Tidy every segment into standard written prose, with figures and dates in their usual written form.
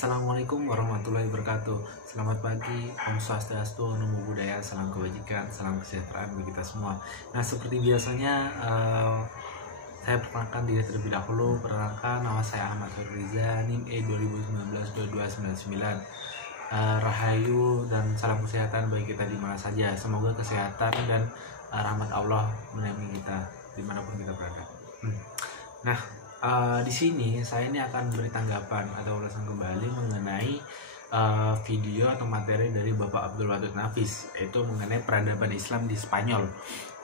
Assalamualaikum warahmatullahi wabarakatuh. Selamat pagi, Om Swastiastu, Namo Buddhaya, salam kebajikan, salam kesejahteraan bagi kita semua. Nah, seperti biasanya saya perkenalkan diri terlebih dahulu. Perkenalkan, nama saya Ahmad Riza, NIM E 2019-2299. Rahayu dan salam kesehatan bagi kita di mana saja. Semoga kesehatan dan rahmat Allah menemani kita dimanapun kita berada. Nah, di sini saya ini akan beri tanggapan atau ulasan kembali mengenai video atau materi dari Bapak Abdul Wadud Nafis, yaitu mengenai peradaban Islam di Spanyol.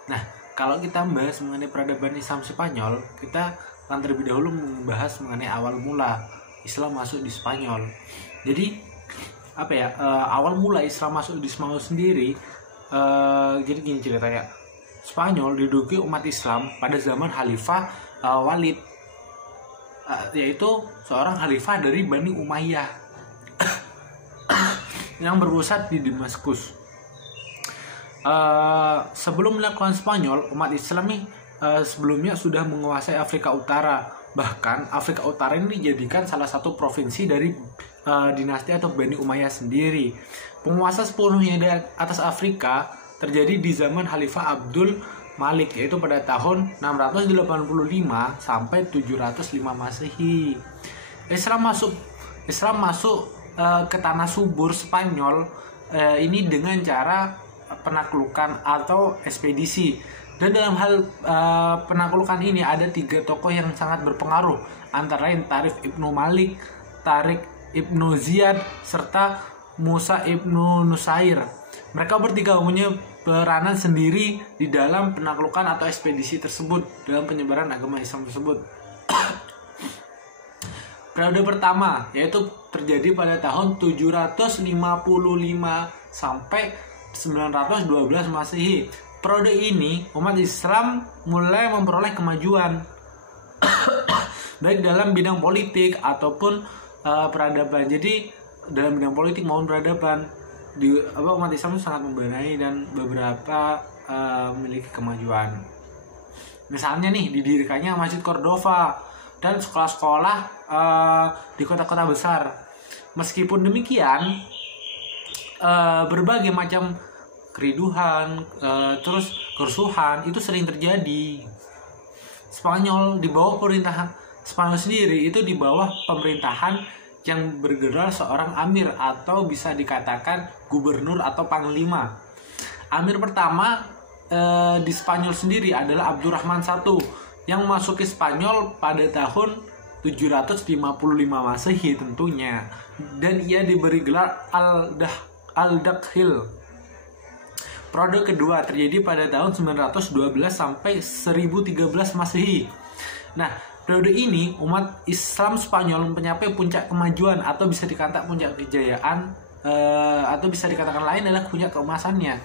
Nah, kalau kita membahas mengenai peradaban Islam Spanyol, kita akan terlebih dahulu membahas mengenai awal mula Islam masuk di Spanyol. Jadi awal mula Islam masuk di Spanyol sendiri, jadi gini ceritanya. Spanyol diduduki umat Islam pada zaman Khalifah Walid, yaitu seorang khalifah dari Bani Umayyah yang berpusat di Damaskus. Sebelum melakukan Spanyol, umat Islam sebelumnya sudah menguasai Afrika Utara. Bahkan Afrika Utara ini dijadikan salah satu provinsi dari dinasti atau Bani Umayyah sendiri. Penguasa sepenuhnya di atas Afrika terjadi di zaman Khalifah Abdul Malik, yaitu pada tahun 685 sampai 705 Masehi. Islam masuk ke tanah subur Spanyol ini dengan cara penaklukan atau ekspedisi. Dan dalam hal penaklukan ini ada 3 tokoh yang sangat berpengaruh, antara lain Tarif Ibnu Malik, Tarik Ibnu Ziyad, serta Musa Ibnu Nusair. Mereka bertiga punya peranan sendiri di dalam penaklukan atau ekspedisi tersebut dalam penyebaran agama Islam tersebut. Periode pertama yaitu terjadi pada tahun 755 sampai 912 Masehi. Periode ini umat Islam mulai memperoleh kemajuan baik dalam bidang politik ataupun peradaban. Jadi dalam bidang politik maupun peradaban, umat Islam sangat membenahi dan beberapa memiliki kemajuan. Misalnya nih, didirikannya Masjid Cordova dan sekolah-sekolah di kota-kota besar. Meskipun demikian, berbagai macam keriduhan, terus kerusuhan itu sering terjadi. Spanyol di bawah pemerintahan Spanyol sendiri itu di bawah pemerintahan yang bergerak seorang amir atau bisa dikatakan gubernur atau panglima. Amir pertama di Spanyol sendiri adalah Abdurrahman I yang masuk ke Spanyol pada tahun 755 Masehi tentunya, dan ia diberi gelar Al-Dakhil. Periode kedua terjadi pada tahun 912 sampai 1013 Masehi. Nah, periode ini umat Islam Spanyol mencapai puncak kemajuan atau bisa dikatakan puncak kejayaan, atau bisa dikatakan lain adalah puncak keemasannya,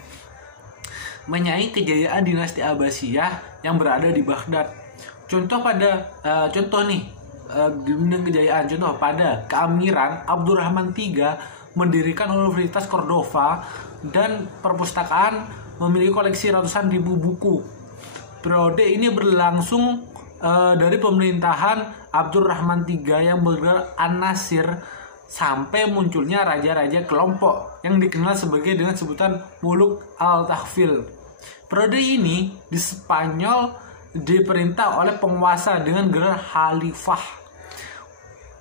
menyai kejayaan dinasti Abbasiyah yang berada di Baghdad. Contoh pada keamiran Abdurrahman III mendirikan Universitas Cordova dan perpustakaan memiliki koleksi ratusan ribu buku. Periode ini berlangsung dari pemerintahan Abdurrahman III yang bergelar An-Nasir sampai munculnya raja-raja kelompok yang dikenal sebagai dengan sebutan Muluk Al-Tahfil. Periode ini di Spanyol diperintah oleh penguasa dengan gelar Khalifah.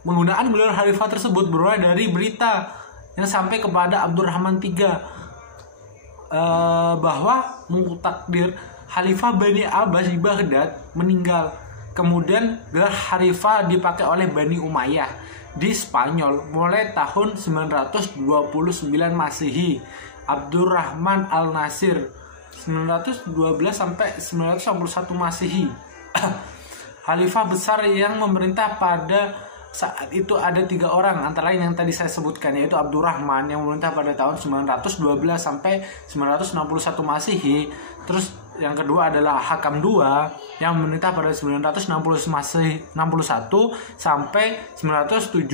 Menggunakan gelar Khalifah tersebut berawal dari berita yang sampai kepada Abdurrahman III bahwa mutakdir Khalifah Bani Abbas di Baghdad meninggal. Kemudian gelar Khalifah dipakai oleh Bani Umayyah di Spanyol mulai tahun 929 Masehi. Abdurrahman Al-Nasir 912 sampai 991 Masehi. Khalifah besar yang memerintah pada saat itu ada 3 orang, antara lain yang tadi saya sebutkan, yaitu Abdurrahman yang memerintah pada tahun 912 sampai 961 Masehi. Terus yang kedua adalah Hakam II yang memerintah pada 961 sampai 976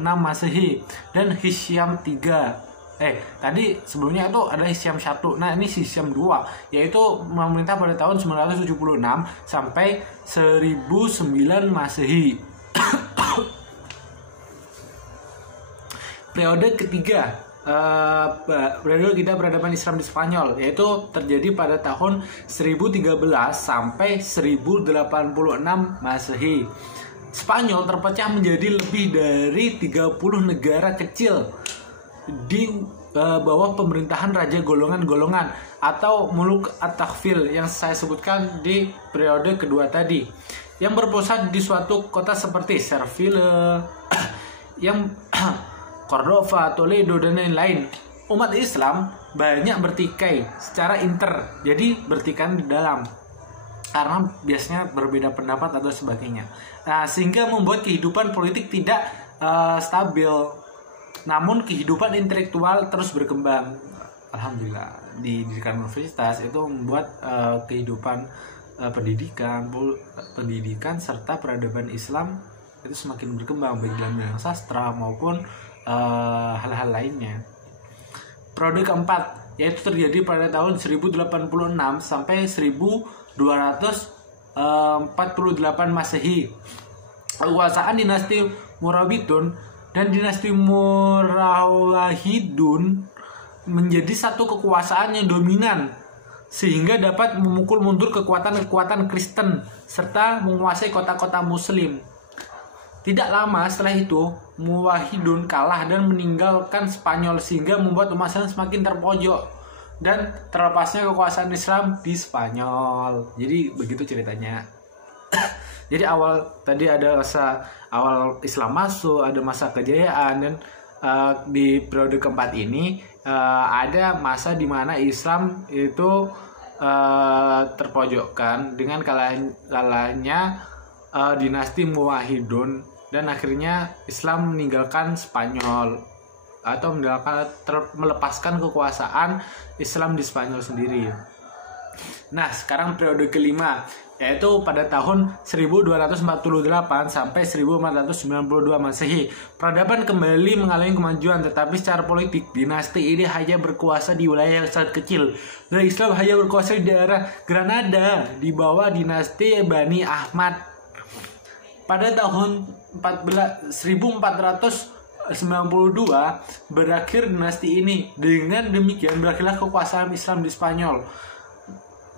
Masehi, dan Hisham III. Tadi sebelumnya itu ada Hisham I. Nah, ini Hisham II yaitu memerintah pada tahun 976 sampai 1009 Masehi. periode ketiga peradaban Islam di Spanyol, yaitu terjadi pada tahun 1013 sampai 1086 Masehi. Spanyol terpecah menjadi lebih dari 30 negara kecil di bawah pemerintahan raja golongan-golongan atau muluk at-takhfil yang saya sebutkan di periode kedua tadi, yang berpusat di suatu kota seperti Seville, yang Cordova, Toledo, dan lain-lain. Umat Islam banyak bertikai secara inter, jadi bertikai di dalam, karena biasanya berbeda pendapat atau sebagainya. Nah, sehingga membuat kehidupan politik tidak stabil, namun kehidupan intelektual terus berkembang. Alhamdulillah, di universitas itu membuat kehidupan pendidikan serta peradaban Islam itu semakin berkembang, baik dalam bidang sastra maupun hal-hal lainnya. Periode keempat yaitu terjadi pada tahun 1086 sampai 1248 Masehi. Kekuasaan dinasti Murabitun dan dinasti Murawahidun menjadi satu kekuasaan yang dominan, sehingga dapat memukul mundur kekuatan-kekuatan Kristen serta menguasai kota-kota Muslim. Tidak lama setelah itu, Muwahhidun kalah dan meninggalkan Spanyol, sehingga membuat umat Islam semakin terpojok dan terlepasnya kekuasaan Islam di Spanyol. Jadi begitu ceritanya. Jadi tadi ada masa awal Islam masuk, ada masa kejayaan, dan di periode keempat ini ada masa di mana Islam itu terpojokkan dengan kalahnya dinasti Muwahhidun, dan akhirnya Islam meninggalkan Spanyol atau melepaskan kekuasaan Islam di Spanyol sendiri. Nah, sekarang periode kelima, yaitu pada tahun 1248 sampai 1492 Masehi. Peradaban kembali mengalami kemajuan, tetapi secara politik dinasti ini hanya berkuasa di wilayah yang sangat kecil, dan Islam hanya berkuasa di daerah Granada di bawah dinasti Bani Ahmad. Pada tahun 1492 berakhir dinasti ini. Dengan demikian berakhirlah kekuasaan Islam di Spanyol.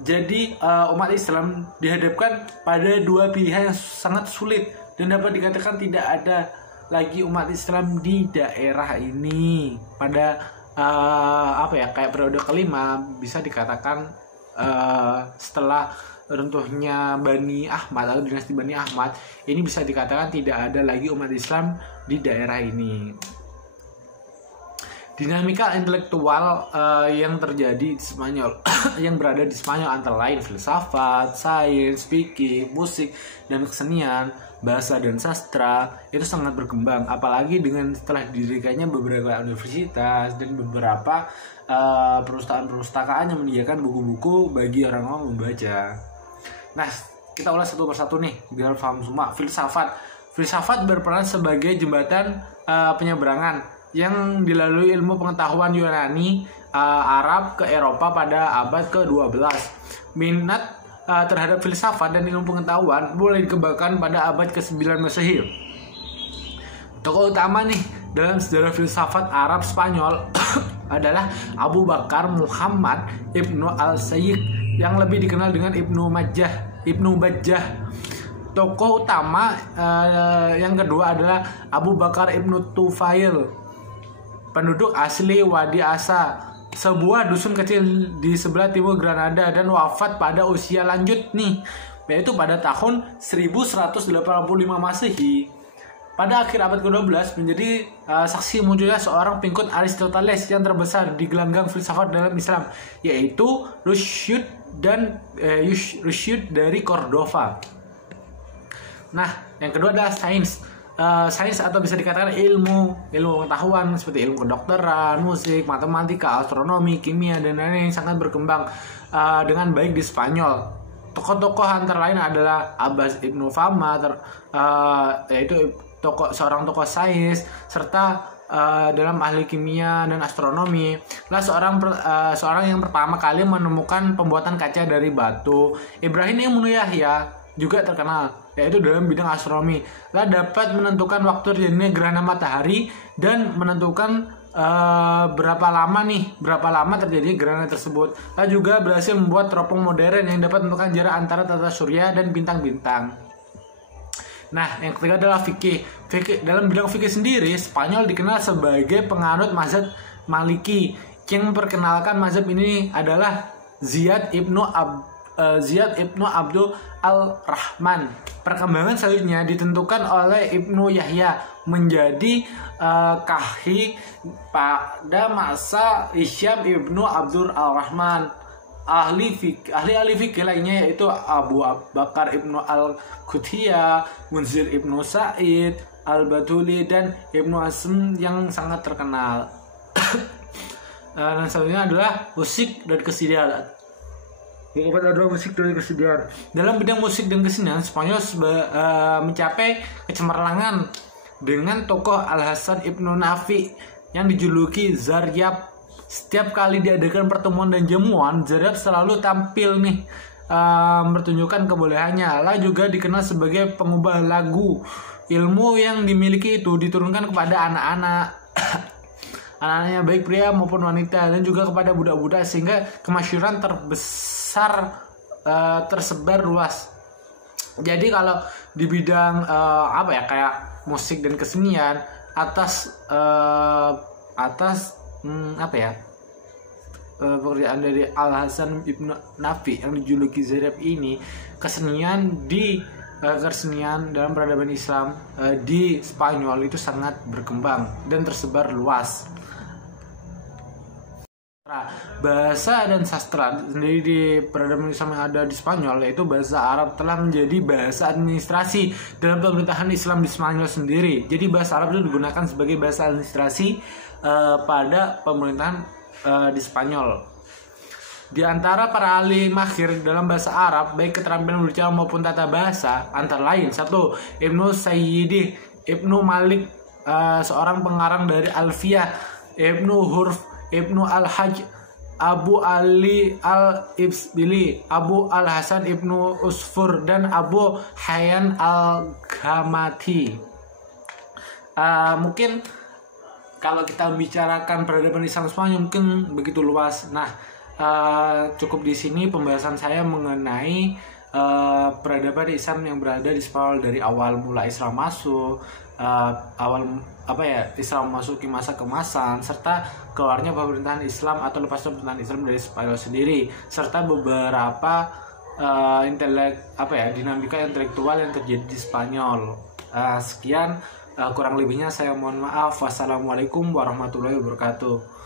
Jadi umat Islam dihadapkan pada dua pilihan yang sangat sulit, dan dapat dikatakan tidak ada lagi umat Islam di daerah ini. Pada kayak periode kelima bisa dikatakan setelah runtuhnya Bani Ahmad atau dinasti Bani Ahmad, ini bisa dikatakan tidak ada lagi umat Islam di daerah ini. Dinamika intelektual yang terjadi di Spanyol yang berada di Spanyol antara lain filsafat, sains, fikih, musik, dan kesenian, bahasa dan sastra itu sangat berkembang, apalagi dengan setelah didirikannya beberapa universitas dan beberapa perpustakaan yang menyediakan buku-buku bagi orang-orang membaca. Nah, kita ulas satu persatu nih biar paham semua. Filsafat berperan sebagai jembatan penyeberangan yang dilalui ilmu pengetahuan Yunani Arab ke Eropa pada abad ke-12. Minat terhadap filsafat dan ilmu pengetahuan mulai dikembangkan pada abad ke-9 Masehi. Tokoh utama nih dalam sejarah filsafat Arab Spanyol adalah Abu Bakar Muhammad Ibnu Al-Sayyid, yang lebih dikenal dengan Ibnu Bajjah. Tokoh utama yang kedua adalah Abu Bakar Ibnu Tufail, penduduk asli Wadi Asa, sebuah dusun kecil di sebelah timur Granada, dan wafat pada usia lanjut nih, yaitu pada tahun 1185 Masehi. Pada akhir abad ke-12 menjadi saksi munculnya seorang pengikut Aristoteles yang terbesar di gelanggang filsafat dalam Islam, yaitu Rushd dari Cordova. Nah, yang kedua adalah sains atau bisa dikatakan ilmu pengetahuan seperti ilmu kedokteran, musik, matematika, astronomi, kimia, dan lain-lain yang sangat berkembang dengan baik di Spanyol. Tokoh-tokoh antara lain adalah Abbas Ibnu Fama, yaitu seorang tokoh sains, serta dalam ahli kimia dan astronomi. Seorang yang pertama kali menemukan pembuatan kaca dari batu. Ibrahim Ibnu Yahya juga terkenal, yaitu dalam bidang astronomi. La dapat menentukan waktu terjadinya gerhana matahari dan menentukan berapa lama terjadi gerhana tersebut. La juga berhasil membuat teropong modern yang dapat menentukan jarak antara tata surya dan bintang-bintang. Nah, yang ketiga adalah fikih. Dalam bidang fikih sendiri, Spanyol dikenal sebagai penganut mazhab Maliki. Yang memperkenalkan mazhab ini adalah Ziyad ibnu Abdul al-Rahman. Perkembangan selanjutnya ditentukan oleh Ibnu Yahya menjadi kahhi pada masa Hisyam ibnu Abdul al-Rahman. Ahli fikih lainnya yaitu Abu Bakar ibnu al-Qutiyah, Munzir ibnu Sa'id, al-Batuli, dan Ibnu Asm yang sangat terkenal. Dan selanjutnya adalah musik dan kesenian. Dalam bidang musik dan kesenian, Spanyol mencapai kecemerlangan dengan tokoh Al-Hasan ibnu Nafi yang dijuluki Zaryab. Setiap kali diadakan pertemuan dan jamuan, Zaryab selalu tampil mempertunjukkan kebolehannya. La juga dikenal sebagai pengubah lagu. Ilmu yang dimiliki itu diturunkan kepada anak-anaknya, baik pria maupun wanita, dan juga kepada budak-budak, sehingga kemasyhuran tersebar luas. Jadi kalau di bidang kayak musik dan kesenian, pekerjaan dari Al-Hasan ibnu Nafi yang dijuluki Zaryab ini, kesenian dalam peradaban Islam di Spanyol itu sangat berkembang dan tersebar luas. Bahasa dan sastra sendiri di peradaban Islam yang ada di Spanyol, yaitu bahasa Arab, telah menjadi bahasa administrasi dalam pemerintahan Islam di Spanyol sendiri. Jadi bahasa Arab itu digunakan sebagai bahasa administrasi pada pemerintahan di Spanyol. Di antara para ahli mahir dalam bahasa Arab, baik keterampilan berbicara maupun tata bahasa, antara lain 1. Ibnu Sayyidi, Ibnu Malik, seorang pengarang dari Alfiyah, Ibnu Hurf, Ibnu Al-Hajj, Abu Ali Al-Ibsbili, Abu Al-Hasan Ibnu Usfur, dan Abu Hayyan Al-Ghamati. Mungkin kalau kita bicarakan peradaban Islam Spanyol mungkin begitu luas. Nah, cukup di sini pembahasan saya mengenai peradaban Islam yang berada di Spanyol dari awal mula Islam masuk, Islam memasuki masa keemasan, serta keluarnya pemerintahan Islam atau lepasnya pemerintahan Islam dari Spanyol sendiri, serta beberapa dinamika intelektual yang terjadi di Spanyol. Sekian, kurang lebihnya saya mohon maaf. Wassalamualaikum warahmatullahi wabarakatuh.